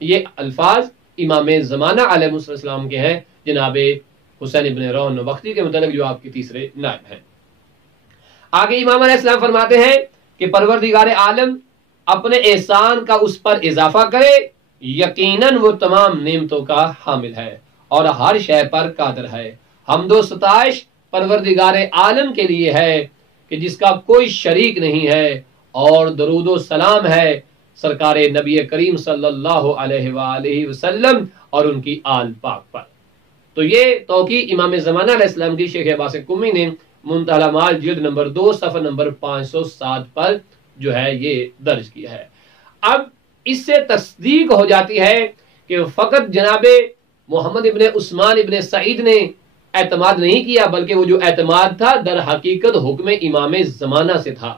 یہ الفاظ امام زمانہ علیہ السلام کے ہیں، جناب حسین ابن روح النبختی کے متعلق جو آپ کے تیسرے نائب ہیں۔ آگے امام علیہ السلام فرماتے ہیں کہ پروردگار عالم اپنے احسان کا اس پر اضافہ کرے، یقیناً وہ تمام نعمتوں کا حامل ہے اور ہر شے پر قادر ہے۔ حمد و ستائش پروردگار عالم کے لیے ہے کہ جس کا کوئی شریک نہیں ہے، اور درود و سلام ہے سرکار نبی کریم صلی اللہ علیہ وآلہ وسلم اور ان کی آل پاک پر۔ تو یہ توقیع امام زمانہ علیہ السلام کی شیخ عباس قمی نے منتہی الامال جلد نمبر 2 صفحہ نمبر 507 پر جو ہے یہ درج کیا ہے۔ اب اس سے تصدیق ہو جاتی ہے کہ فقط جناب محمد ابن عثمان ابن سعید نے اعتماد نہیں کیا، بلکہ وہ جو اعتماد تھا در حقیقت حکم امام زمانہ سے تھا،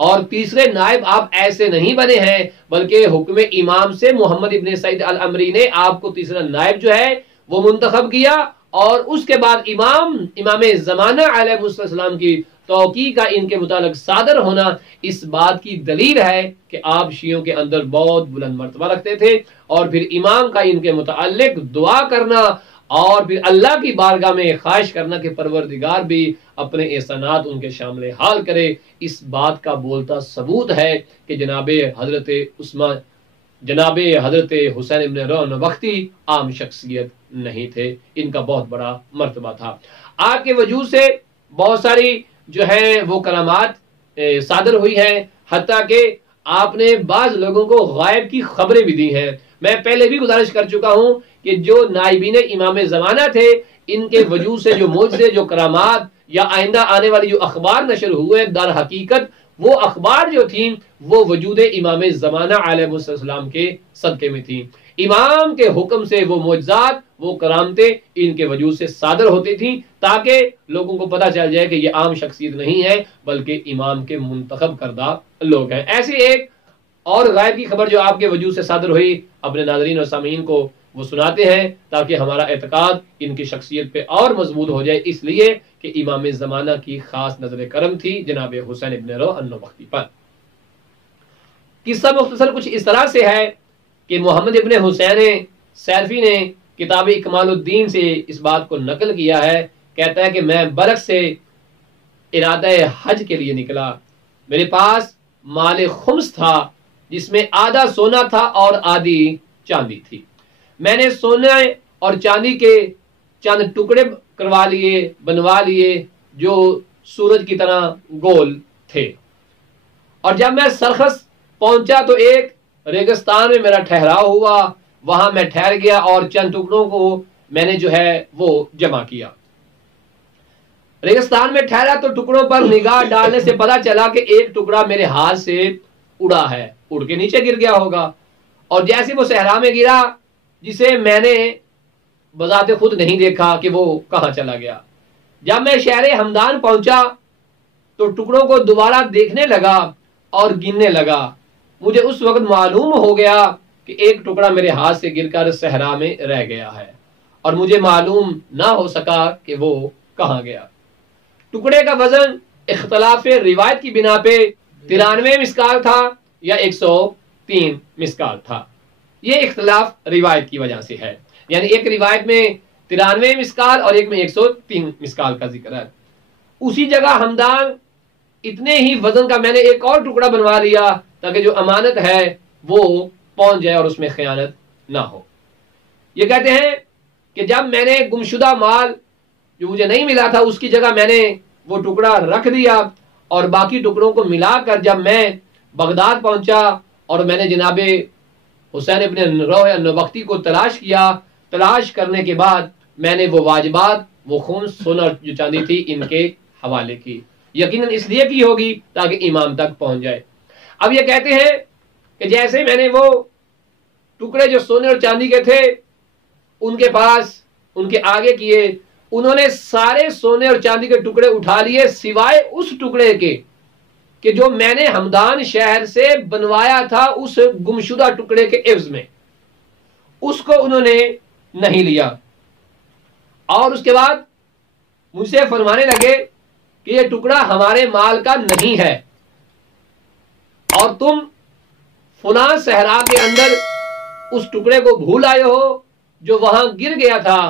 اور تیسرے نائب آپ ایسے نہیں بنے ہیں بلکہ حکم امام سے محمد ابن سعید الامری نے آپ کو تیسرا نائب جو ہے وہ منتخب کیا، اور اس کے بعد امام زمانہ علیہ السلام کی توقیع کا ان کے متعلق صادر ہونا اس بات کی دلیل ہے کہ آپ شیعوں کے اندر بہت بلند مرتبہ رکھتے تھے، اور پھر امام کا ان کے متعلق دعا کرنا اور پھر اللہ کی بارگاہ میں خواہش کرنا کہ پروردگار بھی اپنے احسانات ان کے شامل حال کرے، اس بات کا بولتا ثبوت ہے کہ جناب حضرت حسین ابن روح النبختی عام شخصیت نہیں تھے، ان کا بہت بڑا مرتبہ تھا۔ آپ کے وجود سے بہت ساری جو ہے وہ کرامات صادر ہوئی ہیں، حتیٰ کہ آپ نے بعض لوگوں کو غائب کی خبریں بھی دی ہیں۔ میں پہلے بھی گزارش کر چکا ہوں کہ جو نائبین امام زمانہ تھے، ان کے وجود سے جو معجزے، جو کرامات یا آئندہ آنے والی جو اخبار نشر ہوئے، در حقیقت وہ اخبار جو تھیں وہ وجود امام زمانہ علیہ السلام کے صدقے میں تھیں۔ امام کے حکم سے وہ معجزات، وہ کرامتیں ان کے وجود سے صادر ہوتی تھیں، تاکہ لوگوں کو پتہ چل جائے کہ یہ عام شخصیت نہیں ہے بلکہ امام کے منتخب کردہ لوگ ہیں۔ ایسی ایک اور غائب کی خبر جو آپ کے وجود سے صادر ہوئی، اپنے ناظرین اور سامعین کو وہ سناتے ہیں تاکہ ہمارا اعتقاد ان کی شخصیت پہ اور مضبوط ہو جائے، اس لیے کہ امام زمانہ کی خاص نظر کرم تھی جناب حسین ابن روح النبختی پر۔ قصہ مختصر کچھ اس طرح سے ہے کہ محمد ابن حسین سیلفی نے کتاب اکمال الدین سے اس بات کو نقل کیا ہے، کہتا ہے کہ میں برق سے ارادہ حج کے لیے نکلا، میرے پاس مال خمس تھا جس میں آدھا سونا تھا اور آدھی چاندی تھی۔ میں نے سونے اور چاندی کے چند ٹکڑے کروا لیے، بنوا لیے جو سورج کی طرح گول تھے، اور جب میں سرخس پہنچا تو ایک ریگستان میں میرا ٹھہراؤ ہوا، وہاں میں ٹھہر گیا اور چند ٹکڑوں کو میں نے جو ہے وہ جمع کیا۔ ریگستان میں ٹھہرا تو ٹکڑوں پر نگاہ ڈالنے سے پتا چلا کہ ایک ٹکڑا میرے ہاتھ سے اڑا ہے، اڑ کے نیچے گر گیا ہوگا، اور جیسے وہ صحرا میں گرا جسے میں نے بذات خود نہیں دیکھا کہ وہ کہاں چلا گیا۔ جب میں شہر ہمدان پہنچا تو ٹکڑوں کو دوبارہ دیکھنے لگا اور گننے لگا، مجھے اس وقت معلوم ہو گیا کہ ایک ٹکڑا میرے ہاتھ سے گر کر صحرا میں رہ گیا ہے، اور مجھے معلوم نہ ہو سکا کہ وہ کہاں گیا۔ ٹکڑے کا وزن اختلاف روایت کی بنا پہ 93 مسکال تھا یا 103 مسکال تھا، یہ اختلاف روایت کی وجہ سے ہے، یعنی ایک روایت میں 93 مسکال اور ایک میں 103 مسکال کا ذکر ہے۔ اسی جگہ ہمدان اتنے ہی وزن کا میں نے ایک اور ٹکڑا بنوا لیا تاکہ جو امانت ہے وہ پہنچ جائے اور اس میں خیانت نہ ہو۔ یہ کہتے ہیں کہ جب میں نے گمشدہ مال جو مجھے نہیں ملا تھا اس کی جگہ میں نے وہ ٹکڑا رکھ دیا، اور باقی ٹکڑوں کو ملا کر جب میں بغداد پہنچا اور میں نے جناب حسین ابن روح النبختی کو تلاش کیا، تلاش کرنے کے بعد میں نے وہ واجبات، وہ خون، سونا جو چاندی تھی، ان کے حوالے کی، یقیناً اس لیے کی ہوگی تاکہ امام تک پہنچ جائے۔ اب یہ کہتے ہیں کہ جیسے میں نے وہ ٹکڑے جو سونے اور چاندی کے تھے ان کے پاس، ان کے آگے کیے، انہوں نے سارے سونے اور چاندی کے ٹکڑے اٹھا لیے سوائے اس ٹکڑے کے کہ جو میں نے ہمدان شہر سے بنوایا تھا اس گمشدہ ٹکڑے کے عوض میں، اس کو انہوں نے نہیں لیا، اور اس کے بعد مجھ سے فرمانے لگے کہ یہ ٹکڑا ہمارے مال کا نہیں ہے، اور تم فلاں صحرا کے اندر اس ٹکڑے کو بھول آئے ہو جو وہاں گر گیا تھا،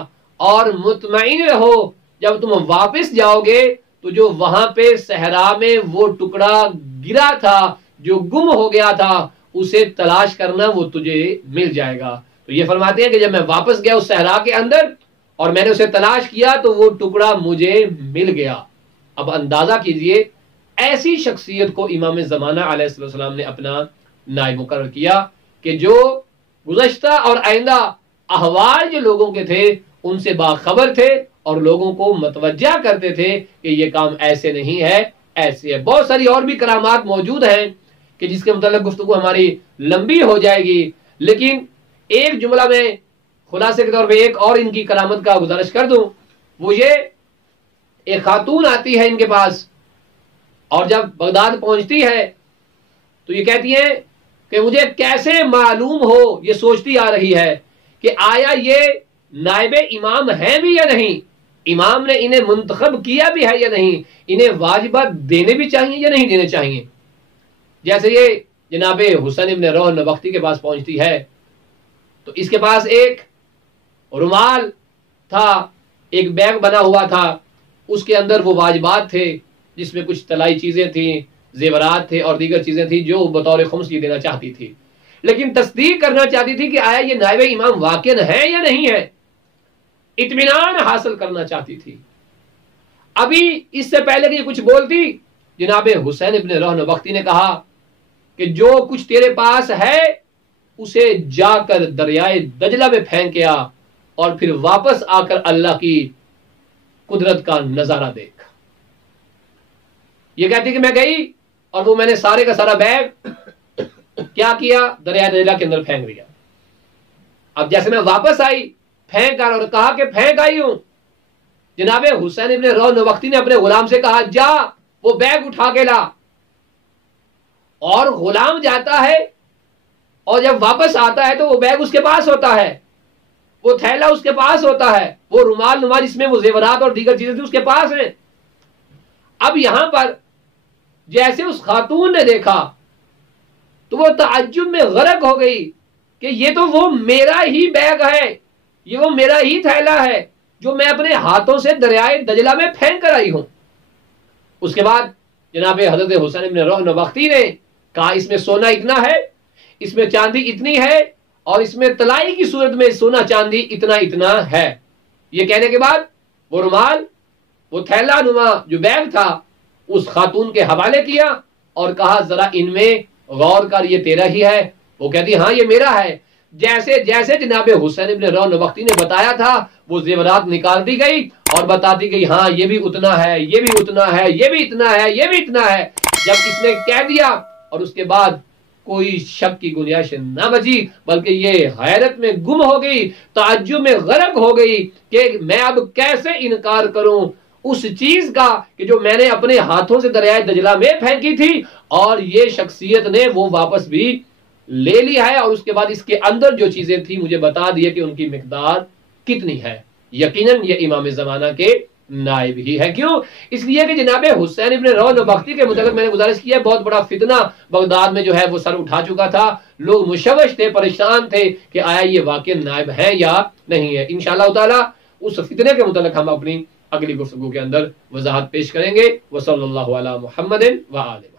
اور مطمئن رہو جب تم واپس جاؤ گے تو جو وہاں پہ صحرا میں وہ ٹکڑا گرا تھا، جو گم ہو گیا تھا، اسے تلاش کرنا، وہ تجھے مل جائے گا۔ تو یہ فرماتے ہیں کہ جب میں واپس گیا اس صحرا کے اندر اور میں نے اسے تلاش کیا تو وہ ٹکڑا مجھے مل گیا۔ اب اندازہ کیجئے ایسی شخصیت کو امام زمانہ علیہ السلام نے اپنا نائب مقرر کیا کہ جو گزشتہ اور آئندہ احوال جو لوگوں کے تھے ان سے باخبر تھے اور لوگوں کو متوجہ کرتے تھے کہ یہ کام ایسے نہیں ہے، ایسے ہے۔ بہت ساری اور بھی کرامات موجود ہیں کہ جس کے متعلق گفتگو ہماری لمبی ہو جائے گی، لیکن ایک جملہ میں خلاصے کے طور پہ ایک اور ان کی کرامت کا گزارش کر دوں۔ وہ یہ، ایک خاتون آتی ہے ان کے پاس اور جب بغداد پہنچتی ہے تو یہ کہتی ہے کہ مجھے کیسے معلوم ہو، یہ سوچتی آ رہی ہے کہ آیا یہ نائب امام ہیں بھی یا نہیں، امام نے انہیں منتخب کیا بھی ہے یا نہیں، انہیں واجبات دینے بھی چاہیے یا نہیں دینے چاہیے۔ جیسے یہ جناب حسین ابن روح نبختی کے پاس پہنچتی ہے تو اس کے پاس ایک رومال تھا، ایک بیگ بنا ہوا تھا، اس کے اندر وہ واجبات تھے جس میں کچھ طلائی چیزیں تھیں، زیورات تھے اور دیگر چیزیں تھیں جو بطور خمس یہ دینا چاہتی تھی، لیکن تصدیق کرنا چاہتی تھی کہ آیا یہ نائب امام واقع ہے یا نہیں ہے، اطمینان حاصل کرنا چاہتی تھی۔ ابھی اس سے پہلے کہ یہ کچھ بولتی، جناب حسین ابن روح نبختی نے کہا کہ جو کچھ تیرے پاس ہے اسے جا کر دریائے دجلہ میں پھینکیا اور پھر واپس آ کر اللہ کی قدرت کا نظارہ دیکھ۔ یہ کہتی کہ میں گئی اور وہ میں نے سارے کا سارا بیگ کیا کیا، دریائے دجلہ کے اندر پھینک دیا۔ اب جیسے میں واپس آئی پھینک کر اور کہا کہ پھینک آئی ہوں، جناب حسین ابن روح نبختی نے اپنے غلام سے کہا جا وہ بیگ اٹھا کے لا، اور غلام جاتا ہے اور جب واپس آتا ہے تو وہ بیگ اس کے پاس ہوتا ہے، وہ تھیلا اس کے پاس ہوتا ہے، وہ رومال نما جس میں وہ زیورات اور دیگر چیزیں تھی اس کے پاس ہیں۔ اب یہاں پر جیسے اس خاتون نے دیکھا تو وہ تعجب میں غرق ہو گئی کہ یہ تو وہ میرا ہی بیگ ہے، یہ وہ میرا ہی تھیلا ہے جو میں اپنے ہاتھوں سے دریائے دجلہ میں پھینک کر آئی ہوں۔ اس کے بعد جناب حضرت حسین ابن روح نبختی نے کہا اس میں سونا اتنا ہے، اس میں چاندی اتنی ہے، اور اس میں طلائی کی صورت میں سونا چاندی اتنا اتنا ہے۔ یہ کہنے کے بعد وہ رومال، وہ تھیلا نما جو بیگ تھا اس خاتون کے حوالے کیا اور کہا ذرا ان میں غور کر، یہ تیرا ہی ہے؟ وہ کہتی ہاں یہ میرا ہے۔ جیسے جیسے جناب حسین ابن روح نبختی نے بتایا تھا وہ زیورات نکال دی گئی اور بتاتی گئی ہاں یہ بھی اتنا ہے، یہ بھی اتنا ہے، یہ بھی اتنا ہے، یہ بھی اتنا ہے۔ جب اس نے کہہ دیا اور اس کے بعد کوئی شک کی گنجائش نہ بچی بلکہ یہ حیرت میں گم ہو گئی، تعجب میں غرق ہو گئی کہ میں اب کیسے انکار کروں اس چیز کا کہ جو میں نے اپنے ہاتھوں سے دریائے دجلہ میں پھینکی تھی، اور یہ شخصیت نے وہ واپس بھی لے لی ہے، اور اس کے بعد اس کے اندر جو چیزیں تھی مجھے بتا دیا کہ ان کی مقدار کتنی ہے۔ یقیناً یہ امام زمانہ کے نائب ہی ہے۔ کیوں؟ اس لیے کہ جناب حسین ابن روح نبختی کے متعلق میں نے گزارش کی ہے بہت بڑا فتنہ بغداد میں جو ہے وہ سر اٹھا چکا تھا، لوگ مشوش تھے، پریشان تھے کہ آیا یہ واقع نائب ہے یا نہیں ہے۔ انشاءاللہ تعالی اس فتنے کے متعلق ہم اپنی اگلی گفتگو کے اندر وضاحت پیش کریں گے۔ وصلی اللہ علی محمد وآلہ